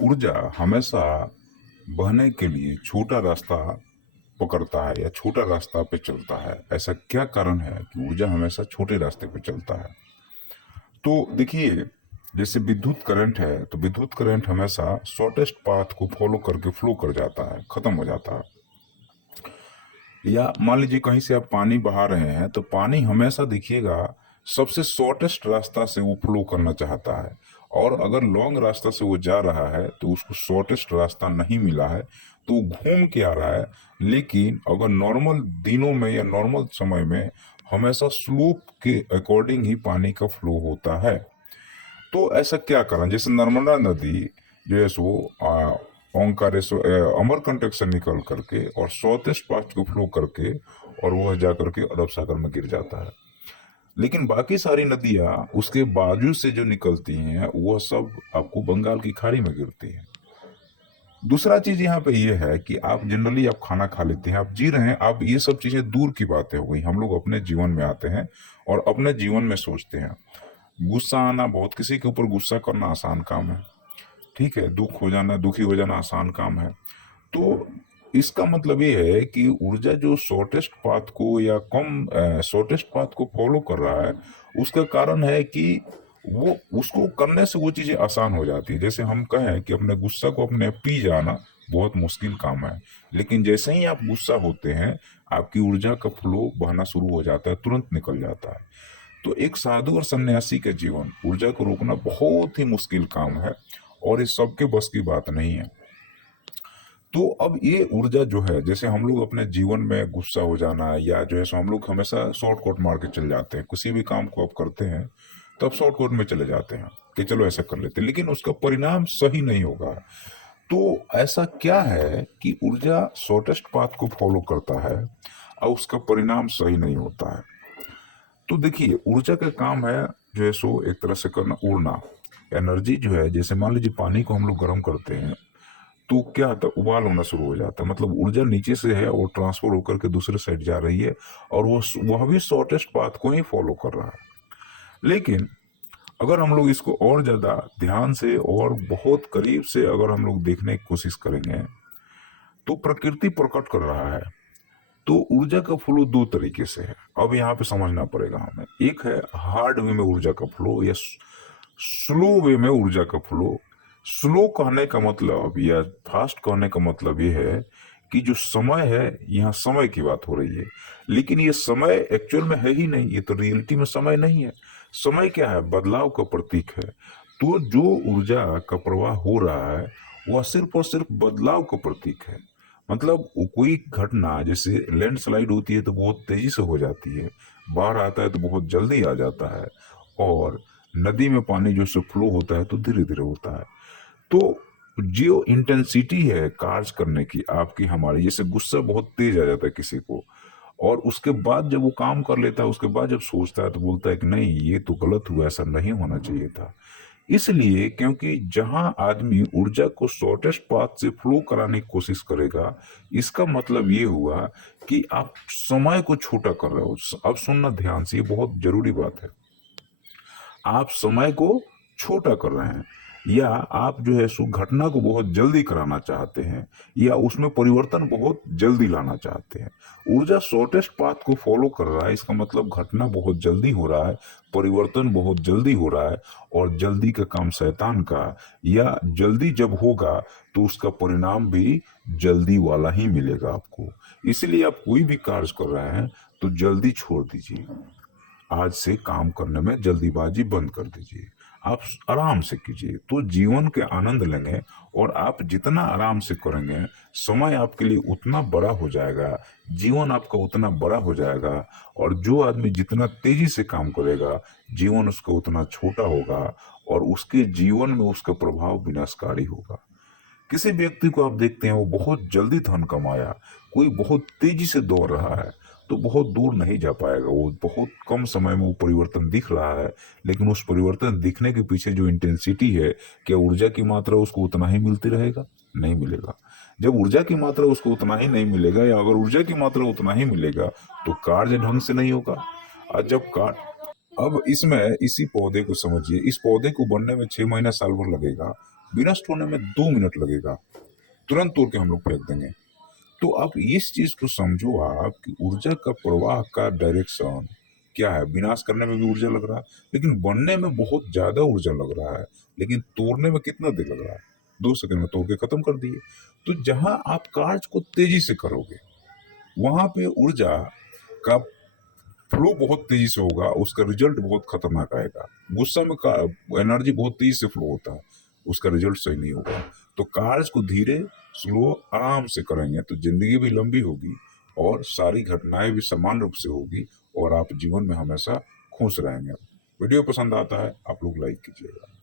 ऊर्जा हमेशा बहने के लिए छोटा रास्ता पकड़ता है या छोटा रास्ता पे चलता है। ऐसा क्या कारण है कि ऊर्जा हमेशा छोटे रास्ते पे चलता है? तो देखिए, जैसे विद्युत करंट है तो विद्युत करंट हमेशा शॉर्टेस्ट पाथ को फॉलो करके फ्लो कर जाता है, खत्म हो जाता है। या मान लीजिए कहीं से आप पानी बहा रहे हैं तो पानी हमेशा देखिएगा सबसे शॉर्टेस्ट रास्ता से वो फ्लो करना चाहता है। और अगर लॉन्ग रास्ता से वो जा रहा है तो उसको शॉर्टेस्ट रास्ता नहीं मिला है तो वो घूम के आ रहा है। लेकिन अगर नॉर्मल दिनों में या नॉर्मल समय में हमेशा स्लोप के अकॉर्डिंग ही पानी का फ्लो होता है। तो ऐसा क्या कारण, जैसे नर्मदा नदी जो है सो ओंकारेश्वर अमरकंटक से निकल करके और शॉर्टेस्ट पाथ को फ्लो करके और वह जा करके अरब सागर में गिर जाता है। लेकिन बाकी सारी नदियां उसके बाजू से जो निकलती हैं वह सब आपको बंगाल की खाड़ी में गिरती हैं। दूसरा चीज यहाँ पे ये है कि आप जनरली आप खाना खा लेते हैं, आप जी रहे हैं, आप ये सब चीजें दूर की बातें हो गई। हम लोग अपने जीवन में आते हैं और अपने जीवन में सोचते हैं। गुस्सा आना, बहुत किसी के ऊपर गुस्सा करना आसान काम है, ठीक है। दुख हो जाना, दुखी हो जाना आसान काम है। तो इसका मतलब ये है कि ऊर्जा जो शॉर्टेस्ट पाथ को या कम शॉर्टेस्ट पाथ को फॉलो कर रहा है, उसका कारण है कि वो उसको करने से वो चीजें आसान हो जाती है। जैसे हम कहें कि अपने गुस्सा को अपने पी जाना बहुत मुश्किल काम है, लेकिन जैसे ही आप गुस्सा होते हैं आपकी ऊर्जा का फ्लो बहना शुरू हो जाता है, तुरंत निकल जाता है। तो एक साधु और सन्यासी के जीवन ऊर्जा को रोकना बहुत ही मुश्किल काम है और इस सबके बस की बात नहीं है। तो अब ये ऊर्जा जो है, जैसे हम लोग अपने जीवन में गुस्सा हो जाना या जो है सो हम लोग हमेशा शॉर्टकट मार के चले जाते हैं। किसी भी काम को आप करते हैं तो आप शॉर्टकट में चले जाते हैं कि चलो ऐसा कर लेते हैं, लेकिन उसका परिणाम सही नहीं होगा। तो ऐसा क्या है कि ऊर्जा शॉर्टेस्ट पाथ को फॉलो करता है और उसका परिणाम सही नहीं होता है? तो देखिए, ऊर्जा का काम है जो है सो एक तरह से करना, उड़ना। एनर्जी जो है, जैसे मान लीजिए पानी को हम लोग गर्म करते हैं तो क्या होता है, उबाल होना शुरू हो जाता है। मतलब ऊर्जा नीचे से है और ट्रांसफर होकर के दूसरे साइड जा रही है और वह भी शॉर्टेस्ट पाथ को ही फॉलो कर रहा है। लेकिन अगर हम लोग इसको और ज्यादा ध्यान से और बहुत करीब से अगर हम लोग देखने की कोशिश करेंगे तो प्रकृति प्रकट कर रहा है। तो ऊर्जा का फ्लो दो तरीके से है। अब यहाँ पे समझना पड़ेगा हमें। एक है हार्ड वे में ऊर्जा का फ्लो या स्लो वे में ऊर्जा का फ्लो। स्लो कहने का मतलब या फास्ट कहने का मतलब ये है कि जो समय है, यहाँ समय की बात हो रही है, लेकिन ये समय एक्चुअल में है ही नहीं। ये तो रियलिटी में समय नहीं है। समय क्या है? बदलाव का प्रतीक है। तो जो ऊर्जा का प्रवाह हो रहा है वह सिर्फ और सिर्फ बदलाव का प्रतीक है। मतलब वो कोई घटना, जैसे लैंडस्लाइड होती है तो बहुत तेजी से हो जाती है, बाढ़ आता है तो बहुत जल्दी आ जाता है, और नदी में पानी जो से फ्लो होता है तो धीरे धीरे होता है। तो जो इंटेंसिटी है कार्य करने की आपकी हमारी, जैसे गुस्सा बहुत तेज आ जाता है किसी को, और उसके बाद जब वो काम कर लेता है, उसके बाद जब सोचता है तो बोलता है कि नहीं ये तो गलत हुआ, ऐसा नहीं होना चाहिए था। इसलिए क्योंकि जहां आदमी ऊर्जा को शॉर्टेस्ट पाथ से फ्लो कराने की कोशिश करेगा, इसका मतलब ये हुआ कि आप समय को छोटा कर रहे हो। अब सुनना ध्यान से, ये बहुत जरूरी बात है। आप समय को छोटा कर रहे हैं, या आप जो है सो घटना को बहुत जल्दी कराना चाहते हैं, या उसमें परिवर्तन बहुत जल्दी लाना चाहते हैं। ऊर्जा शॉर्टेस्ट पाथ को फॉलो कर रहा है, इसका मतलब घटना बहुत जल्दी हो रहा है, परिवर्तन बहुत जल्दी हो रहा है, और जल्दी का काम शैतान का। या जल्दी जब होगा तो उसका परिणाम भी जल्दी वाला ही मिलेगा आपको। इसलिए आप कोई भी कार्य कर रहे हैं तो जल्दी छोड़ दीजिए। आज से काम करने में जल्दीबाजी बंद कर दीजिए। आप आराम से कीजिए तो जीवन के आनंद लेंगे। और आप जितना आराम से करेंगे, समय आपके लिए उतना बड़ा हो जाएगा, जीवन आपका उतना बड़ा हो जाएगा। और जो आदमी जितना तेजी से काम करेगा, जीवन उसका उतना छोटा होगा, और उसके जीवन में उसका प्रभाव विनाशकारी होगा। किसी व्यक्ति को आप देखते हैं वो बहुत जल्दी धन कमाया, कोई बहुत तेजी से दौड़ रहा है, तो बहुत दूर नहीं जा पाएगा। वो बहुत कम समय में वो परिवर्तन दिख रहा है, लेकिन उस परिवर्तन दिखने के पीछे जो इंटेंसिटी है, क्या ऊर्जा की मात्रा उसको उतना ही मिलती रहेगा? नहीं मिलेगा। जब ऊर्जा की मात्रा उसको उतना ही नहीं मिलेगा, या अगर ऊर्जा की मात्रा उतना ही मिलेगा तो कार्य ढंग से नहीं होगा। और जब कार्य, अब इसमें इसी पौधे को समझिए, इस पौधे को बनने में 6 महीना साल भर लगेगा, विनष्ट होने में 2 मिनट लगेगा, तुरंत तोड़ के हम लोग फेंक देंगे। तो आप इस चीज को समझो आप कि ऊर्जा का प्रवाह का डायरेक्शन क्या है। विनाश करने में भी ऊर्जा लग रहा है, लेकिन बनने में बहुत ज्यादा ऊर्जा लग रहा है, लेकिन तोड़ने में कितना देर लग रहा है, 2 सेकंड में तोड़ के खत्म कर दिए। तो जहां आप कार्य को तेजी से करोगे वहां पे ऊर्जा का फ्लो बहुत तेजी से होगा, उसका रिजल्ट बहुत खतरनाक आएगा। गुस्सा में का एनर्जी बहुत तेजी से फ्लो होता है, उसका रिजल्ट सही नहीं होगा। तो कार्य को धीरे स्लो आराम से करेंगे तो जिंदगी भी लंबी होगी और सारी घटनाएं भी समान रूप से होगी और आप जीवन में हमेशा खुश रहेंगे। वीडियो पसंद आता है आप लोग लाइक कीजिएगा।